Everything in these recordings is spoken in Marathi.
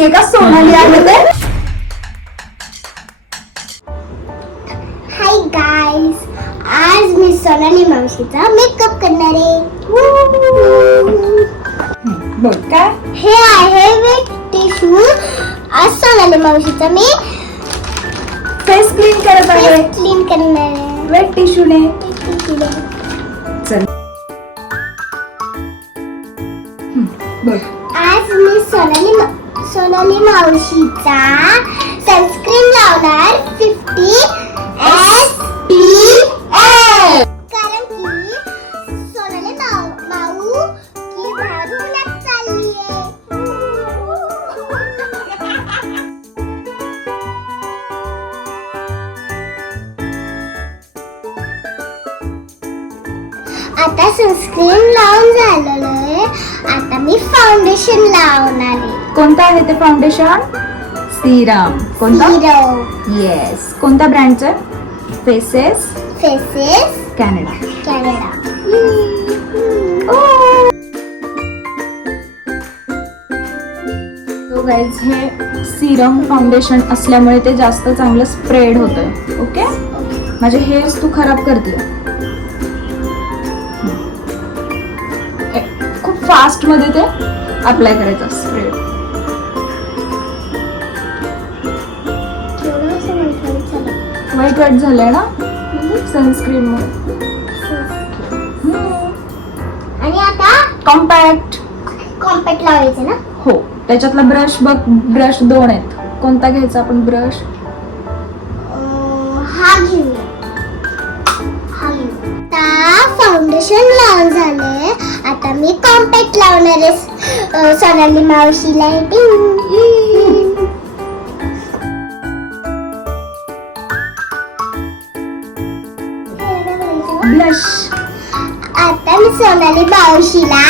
नाहीये का सोनाली आहे ते? हाय गाइस, आज मी सोनाली मावशीचा मेकअप करणार आहे. बोल काय? हे आहे वेट टिश्यू. आज सोनाली मावशीचा मी फेस क्लीन करत आहे फेस क्लीन करणार आहे. वेट टिश्यूने. चल बोल. आज मी सोनाली मावशीचा सनस्क्रीन लावणार 50 SPF. कारण की सोनाली माऊ की बाहेर उन्हात चालली आहे. आता सनस्क्रीन लावून झालेलं आहे. आता मी फाउंडेशन लावणार आहे. कोणतं आहे ते फाउंडेशन? सीरम. कोणता? येस. कोणत्या ब्रँडचं? Faces Canada. सो गाईज, हे सीरम फाउंडेशन असल्यामुळे ते जास्त चांगलं स्प्रेड होतं. ओके, माझे हेअर्स तू खराब करते. खूप फास्ट मध्ये ते अप्लाय करायचं स्प्रेड. व्हाईट व्हाईट झालंय ना सनस्क्रीन मुळे. आणि आता कॉम्पॅक्ट लावायचं ना. हो, त्याच्यातला ब्रश बघ. ब्रश 2 आहेत. कोणता घ्यायचा आपण ब्रश? हा घेऊया. आता फाउंडेशन लावून झालंय. आता मी कॉम्पॅक्ट लावणार आहे सोनाली मावशीला. ब्लश. आता मी सोनाली मावशीला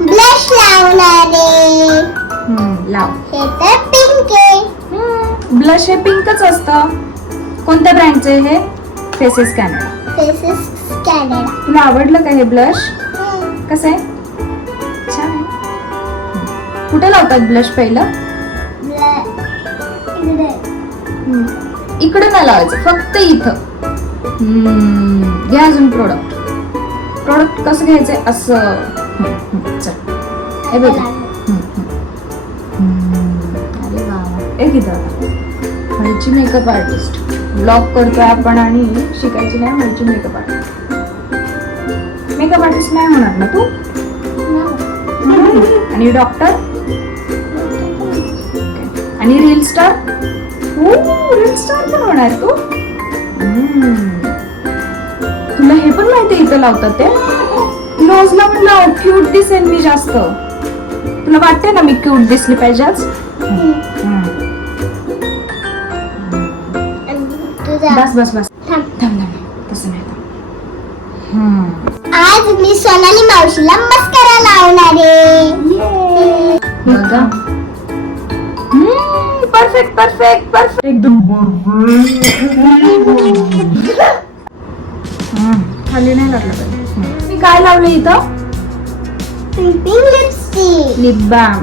ब्लश लावणार आहे. लाव. हे तर पिंक आहे. ब्लश हे पिंकच असतं. कोणत्या ब्रँडचे हे? Faces Canada. तुला आवडलं का हे ब्लश? कसं आहे? छान आहे. कुठे लावतात ब्लश पहिलं? इकडे नाही लावायचं, फक्त इथं. घ्या अजून प्रोडक्ट कसं घ्यायचंय असं. चल हे बघ. अरे वा, एक इथं व्हायची मेकअप आर्टिस्ट. ब्लॉग करतोय आपण आणि शिकायची नाही व्हायची मेकअप आर्टिस्ट. मेकअप आर्टिस्ट नाही होणार ना तू? आणि डॉक्टर आणि रील स्टार. रील स्टार पण होणार तू. तुला हे पण माहिती इथं लावतात ते? नोजला पण लाव. क्यूट दिसेल मी जास्त. तुला वाटते ना मी क्यूट दिसली पाहिजे आज? बस थांब. तसं नाही. आज मी सोनाली मावशीला मस्कारा लावणार आहे. बघा. परफेक्ट. एकदम खाली नाही लागलं पाहिजे. मी काय लावलं इथं? Pink lipstick. Lip balm.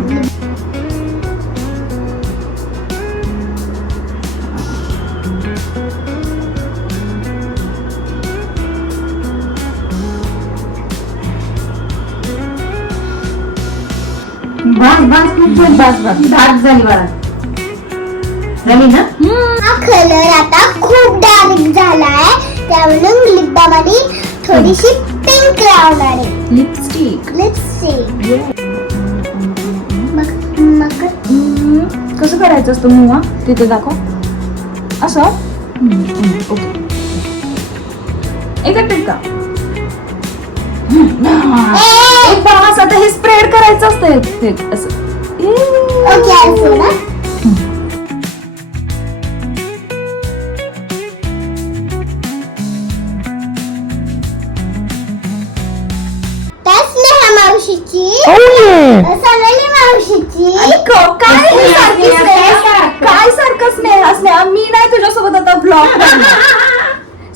बस भात झाली बघा. झाली ना? हा कलर आता खूप डार्क झालाय. त्यामुळे लिप बाम आणि थोडीशी पिंक लावणार आहे. लिपस्टिक. कसं करायचं असतं मुवा? तिथे दाखव. असं. ओके. एकच टिपका. एक बास. आता हे स्प्रेड करायचं असतं असं. ओके, असं ना. मावशीची सोनाली मावशीची. काय सारखं स्नेहा मी नाही तुझ्यासोबत आता ब्लॉग करणार.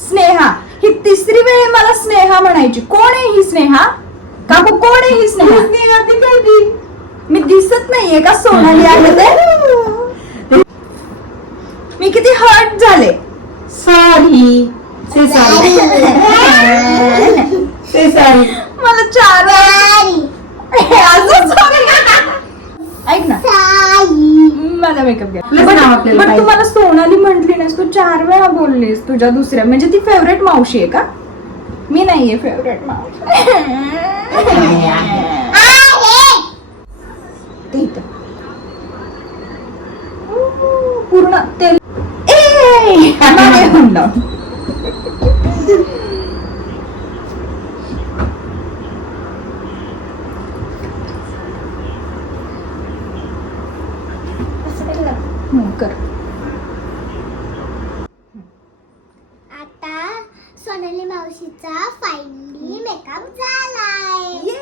स्नेहा ही तिसरी वेळ मला स्नेहा म्हणायची. कोण आहे ही स्नेहा? काकू कोण आहे ही स्नेहा? मी दिसत नाहीये का सोनाली आहे ते? मी किती हर्ट झाले. सॉरी से सॉरी. मला 4 ऐक ना माझा मेकअप घ्या. पण तू मला सोनाली म्हटली नाहीस, तू 4 वेळा बोललीस तुझ्या दुसऱ्या, म्हणजे ती फेवरेट मावशी आहे का? मी नाहीये फेवरेट मावशी. ते इथं. पूर्ण तेल म्हणलं. कर. आता सोनाली मावशीचा फायनली मेकअप झालाय.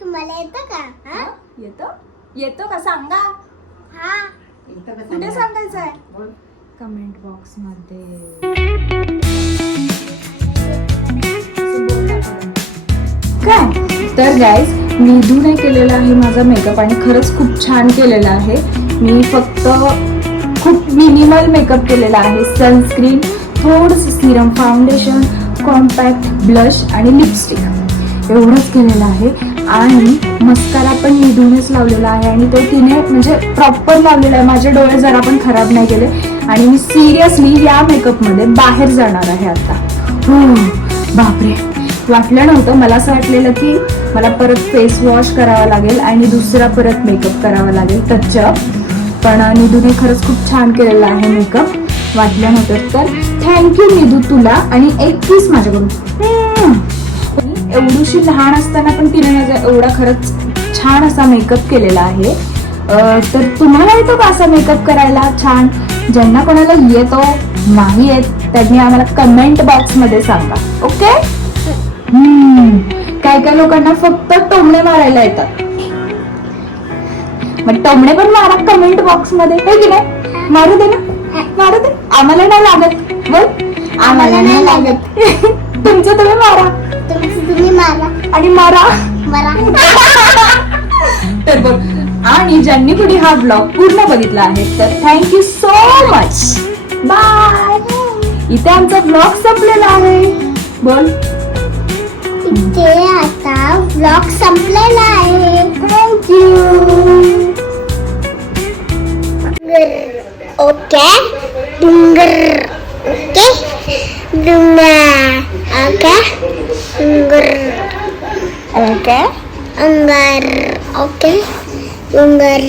तुम्हाला येतं का? येतो का सांगा. हा कुठे सांगायचं आहे? कमेंट बॉक्स मध्ये. काय तर गाईज, निधूने केलेला आहे माझा मेकअप आणि खरंच खूप छान केलेला आहे. मी फक्त खूप मिनिमल मेकअप केलेला आहे. सनस्क्रीन, थोडंसं सिरम, फाउंडेशन, कॉम्पॅक्ट, ब्लश आणि लिपस्टिक एवढंच केलेलं आहे. आणि मस्कारा पण निधूनेच लावलेला आहे आणि तो तिने म्हणजे प्रॉपर लावलेला आहे. माझे डोळे जरा पण खराब नाही केले. आणि मी सिरियसली या मेकअपमध्ये बाहेर जाणार आहे आता. बापरे, वाटलं नव्हतं. मला असं वाटलेलं की मला परत फेस वॉश करावा लागेल आणि दुसरा परत मेकअप करावा लागेल टचअप. पण निधूने खरंच खूप छान केलेला आहे मेकअप, वाटलं नव्हतं. तर थँक्यू निधू तुला. आणि एक पीस माझ्याकडून. एवढीशी लहान असताना पण तिने माझा एवढा खरंच छान असा मेकअप केलेला आहे. तर तुम्हाला येतो का असा मेकअप करायला छान? ज्यांना कोणाला येतो नाही येत त्यांनी आम्हाला कमेंट बॉक्स मध्ये सांगा. ओके. काय काय लोकांना फक्त टोमणे मारायला येतात. मग टोमणे पण मारा कमेंट बॉक्स मध्ये, हो की नाही? मारू दे ना, मारू दे. आम्हाला नाही लागत. बोल, आम्हाला नाही लागत. तुमचं तुम्ही मारा. तुम्ही मारा आणि मारा. तर बोल. आणि ज्यांनी कुणी हा ब्लॉग पूर्ण बघितला आहे तर थँक्यू सो मच. बाय. इथे आमचा ब्लॉग संपलेला आहे. बोल. इथे आता ब्लॉग संपलेला आहे. थँक्यू. ओके. डोंगर. ओके. डोंगर. ओके. डोंगर. ओके. अंगार. ओके. डोंगर.